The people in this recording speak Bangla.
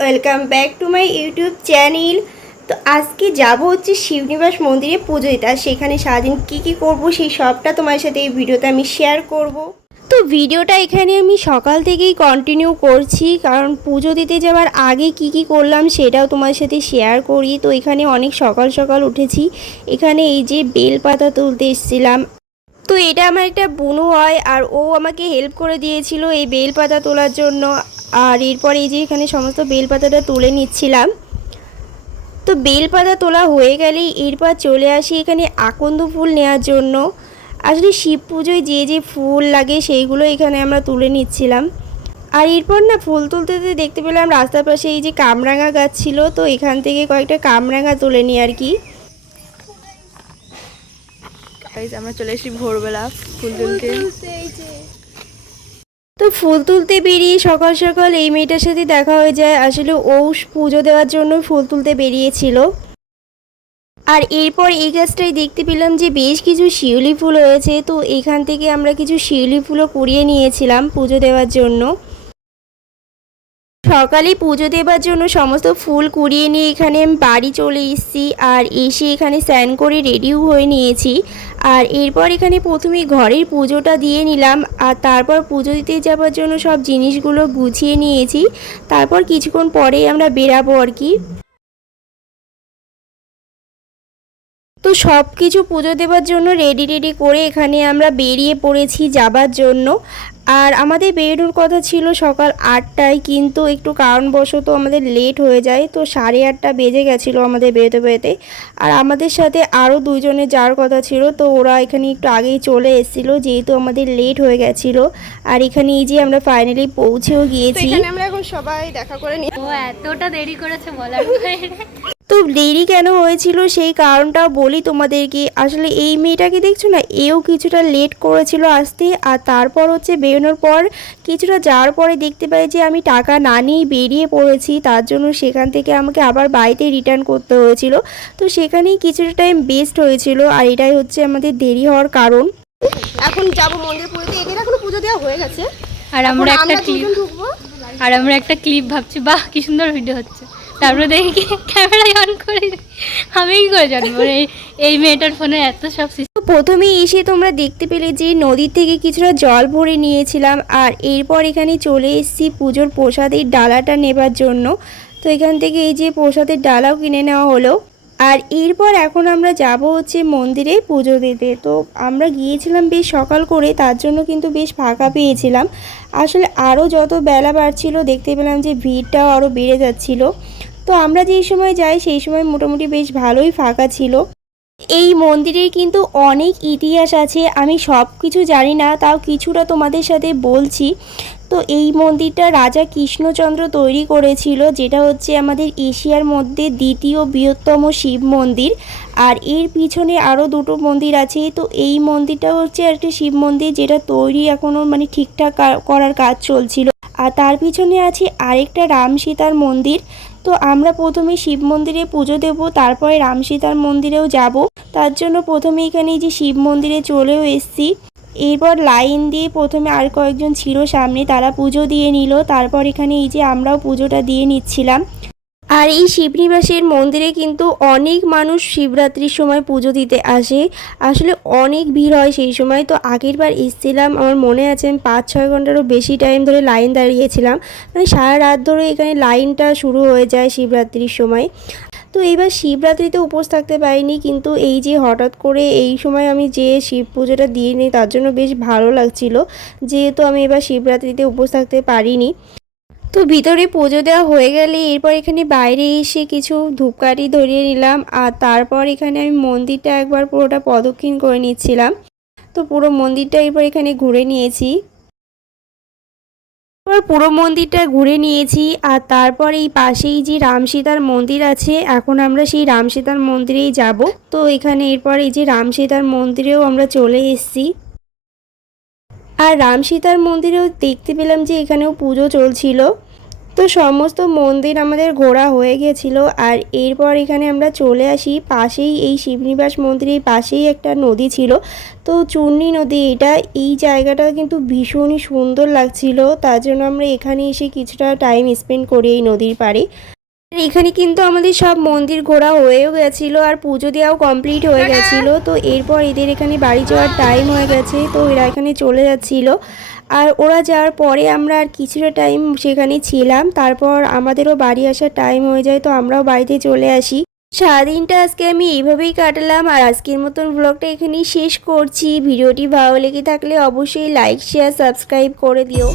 Welcome back to my YouTube channel. তো আজকে যাব হচ্ছে শিবনিবাস মন্দিরে পুজো দিতে, আর সেখানে সারাদিন কী করব সেই সবটা তোমার সাথে এই ভিডিওতে আমি শেয়ার করব। তো ভিডিওটা এখানে আমি সকাল থেকেই কন্টিনিউ করছি, কারণ পুজো দিতে যাওয়ার আগে কি করলাম সেটাও তোমার সাথে শেয়ার করি। তো এখানে অনেক সকাল সকাল উঠেছি, এখানে এই যে বেলপাতা তুলতে এসেছিলাম। তো এটা আমার একটা বোনও হয়, আর ও আমাকে হেল্প করে দিয়েছিল এই বেলপাতা তোলার জন্য। আর এরপর এই যে এখানে সমস্ত বেলপাতাটা তুলে নিচ্ছিলাম। তো বেলপাতা তোলা হয়ে গেলেই এরপর চলে আসি এখানে আকন্দ ফুল নেওয়ার জন্য। আসলে শিব পুজোয় যে ফুল লাগে সেইগুলো এখানে আমরা তুলে নিচ্ছিলাম। আর এরপর না ফুল তুলতে দেখতে পেলাম রাস্তার পাশে এই যে কামরাঙা গাছ ছিল, তো এখান থেকে কয়েকটা কামরাঙা তুলে নিই আর কি। আমরা চলে এসেছি ভোরবেলা ফুল তুলতে। তো ফুল তুলতে বেরিয়ে সকাল সকাল এই মেয়েটার সাথে দেখা হয়ে যায়। আসলে ও পুজো দেওয়ার জন্য ফুল তুলতে বেরিয়েছিল। আর এরপর এই গাছটাই দেখতে পেলাম যে বেশ কিছু শিউলি ফুল হয়েছে, তো এখান থেকে আমরা কিছু শিউলি ফুলও কুড়িয়ে নিয়েছিলাম পুজো দেওয়ার জন্য। সকালে পুজো দেওয়ার জন্য সমস্ত ফুল কুড়িয়ে নিয়ে এখানে আমি বাড়ি চলে এসেছি, আর এসে এখানে স্নান করে রেডিও হয়ে নিয়েছি। আর এরপর এখানে প্রথমে ঘরের পুজোটা দিয়ে নিলাম, আর তারপর পুজো দিতে যাওয়ার জন্য সব জিনিসগুলো গুছিয়ে নিয়েছি। তারপর কিছুক্ষণ পরেই আমরা বেরাবো আর কি। তো সব কিছু পুজো দেওয়ার জন্য রেডি করে এখানে আমরা বেরিয়ে পড়েছি যাবার জন্য। আর আমাদের বেরোনোর কথা ছিল সকাল 8টায়, কিন্তু একটু কারণবশত আমাদের লেট হয়ে যায়। তো 8:30 বেজে গেছিলো আমাদের বেরোতে। আর আমাদের সাথে আরও দুজনে যাওয়ার কথা ছিল, তো ওরা এখানে একটু আগেই চলে এসেছিলো যেহেতু আমাদের লেট হয়ে গেছিলো। আর এখানে এই যে আমরা ফাইনালি পৌঁছেও গিয়েছি। আমরা এখন সবাই দেখা করে নিই। ও এতটা দেরি করেছে বলার বাইরে। তো দেরি কেন হয়েছিল সেই কারণটাও বলি তোমাদেরকে। আসলে এই মেয়েটাকে দেখছো না, এও কিছুটা লেট করেছিল আসতে। আর তারপর হচ্ছে বেরোনোর পর কিছুটা যাওয়ার পরে দেখতে পাই যে আমি টাকা না নিয়েই বেরিয়ে পড়েছি, তার জন্য সেখান থেকে আমাকে আবার বাড়িতে রিটার্ন করতে হয়েছিল। তো সেখানেই কিছুটা টাইম বেস্ট হয়েছিল, আর এটাই হচ্ছে আমাদের দেরি হওয়ার কারণ। এখন যাবো মন্দির পুজোতে, এদের এখনো পুজো দেওয়া হয়ে গেছে। আর আমরা একটা ক্লিপ ভাবছি, বাহ কি সুন্দর ভিডিও হচ্ছে। তারপরে দেখি ক্যামেরা অন করে আমি কি করে জানবো এই মেয়েটার ফোনে এত সব। প্রথমেই এসে তোমরা দেখতে পেলে যে নদীর থেকে কিছুটা জল ভরে নিয়েছিলাম, আর এরপর এখানে চলে এসেছি পুজোর প্রসাদের ডালাটা নেবার জন্য। তো এখান থেকে এই যে প্রসাদের ডালাও কিনে নেওয়া হলো। আর এরপর এখন আমরা যাব হচ্ছে মন্দিরে পুজো দিতে। তো আমরা গিয়েছিলাম বেশ সকাল করে, তার জন্য কিন্তু বেশ ফাঁকা পেয়েছিলাম। আসলে আরও যত বেলা বাড়ছিল দেখতে পেলাম যে ভিড়টাও আরও বেড়ে যাচ্ছিল। তো আমরা যেই সময় যাই সেই সময় মোটামুটি বেশ ভালোই ফাঁকা ছিল। এই মন্দিরের কিন্তু অনেক ইতিহাস আছে, আমি সব কিছু জানি না, তাও কিছুটা তোমাদের সাথে বলছি। তো এই মন্দিরটা রাজা কৃষ্ণচন্দ্র তৈরি করেছিল, যেটা হচ্ছে আমাদের এশিয়ার মধ্যে দ্বিতীয় বৃহত্তম শিব মন্দির। আর এর পিছনে আরও দুটো মন্দির আছে। তো এই মন্দিরটা হচ্ছে একটা শিব মন্দির, যেটা তৈরি এখনও মানে ঠিকঠাক করার কাজ চলছিল। আর তার পিছনে আছে আরেকটা রাম সীতার মন্দির। তো আমরা প্রথমে শিব মন্দিরে পুজো দেব, তারপরে রাম সীতার মন্দিরেও যাব। তার জন্য প্রথমে এখানে যে শিব মন্দিরে চলেও এসেছি। এরপর লাইন দিয়ে প্রথমে আর কয়েকজন ছিল সামনে, তারা পুজো দিয়ে নিল। তারপর এখানে এই যে আমরাও পুজোটা দিয়ে নিচ্ছিলাম। আর এই শিবনিবাসের মন্দিরে কিন্তু অনেক মানুষ শিবরাত্রির সময় পুজো দিতে আসে। আসলে অনেক ভিড় হয় সেই সময়। তো আগের বার এসেছিলাম, আমার মনে আছে আমি 5-6 ঘন্টারও বেশি টাইম ধরে লাইন দাঁড়িয়েছিলাম। মানে সারা রাত ধরে এখানে লাইনটা শুরু হয়ে যায় শিবরাত্রির সময়। তো এইবার শিবরাত্রিতে উপোস থাকতে পারিনি, কিন্তু এই যে হঠাৎ করে এই সময় আমি যে শিব পুজোটা দিয়ে নিই তার জন্য বেশ ভালো লাগছিল, যেহেতু আমি এবার শিবরাত্রিতে উপোস থাকতে পারিনি। তো ভিতরে পুজো দেওয়া হয়ে গেলে এরপর এখানে বাইরে এসে কিছু ধূপকাঠি ধরিয়ে নিলাম। আর তারপর এখানে আমি মন্দিরটা একবার পুরোটা প্রদক্ষিণ করে নিচ্ছিলাম। তো পুরো মন্দিরটা এরপর এখানে ঘুরে নিয়েছি। পুরো মন্দিরটা ঘুরে নিয়েছি। আর তারপর এই পাশেই যে রাম সীতার মন্দির আছে, এখন আমরা সেই রাম সীতার মন্দিরেই যাব। তো এখানে এরপর এই যে রাম সীতার মন্দিরেও আমরা চলে এসেছি। আর রাম সীতার মন্দিরেও দেখতে পেলাম যে এখানেও পুজো চলছিল। তো সমস্ত মন্দির আমাদের ঘোরা হয়ে গেছিল। আর এরপর এখানে আমরা চলে আসি, পাশেই এই শিবনিবাস মন্দিরের পাশেই একটা নদী ছিল, তো চূর্ণী নদী এটা। এই জায়গাটা কিন্তু ভীষণই সুন্দর লাগছিল, তার জন্য আমরা এখানে এসে কিছুটা টাইম স্পেন্ড করি এই নদীর পাড়ে। এখানে কিন্তু আমাদের সব মন্দির ঘোরা হয়েও গেছিলো আর পুজো দেওয়াও কমপ্লিট হয়ে গেছিলো। তো এরপর এদের এখানে বাড়ি যাওয়ার টাইম হয়ে গেছে, তো এরা এখানে চলে যাচ্ছিলো। আর ওরা যাওয়ার পরে আমরা আর কিছুটা টাইম সেখানে ছিলাম, তারপর আমাদেরও বাড়ি আসার টাইম হয়ে যায়, তো আমরাও বাড়িতে চলে আসি। সারাদিনটা আজকে আমি এইভাবেই কাটালাম। আর আজকের মতন ব্লগটা এখানেই শেষ করছি। ভিডিওটি ভালো লেগে থাকলে অবশ্যই লাইক শেয়ার সাবস্ক্রাইব করে দিও।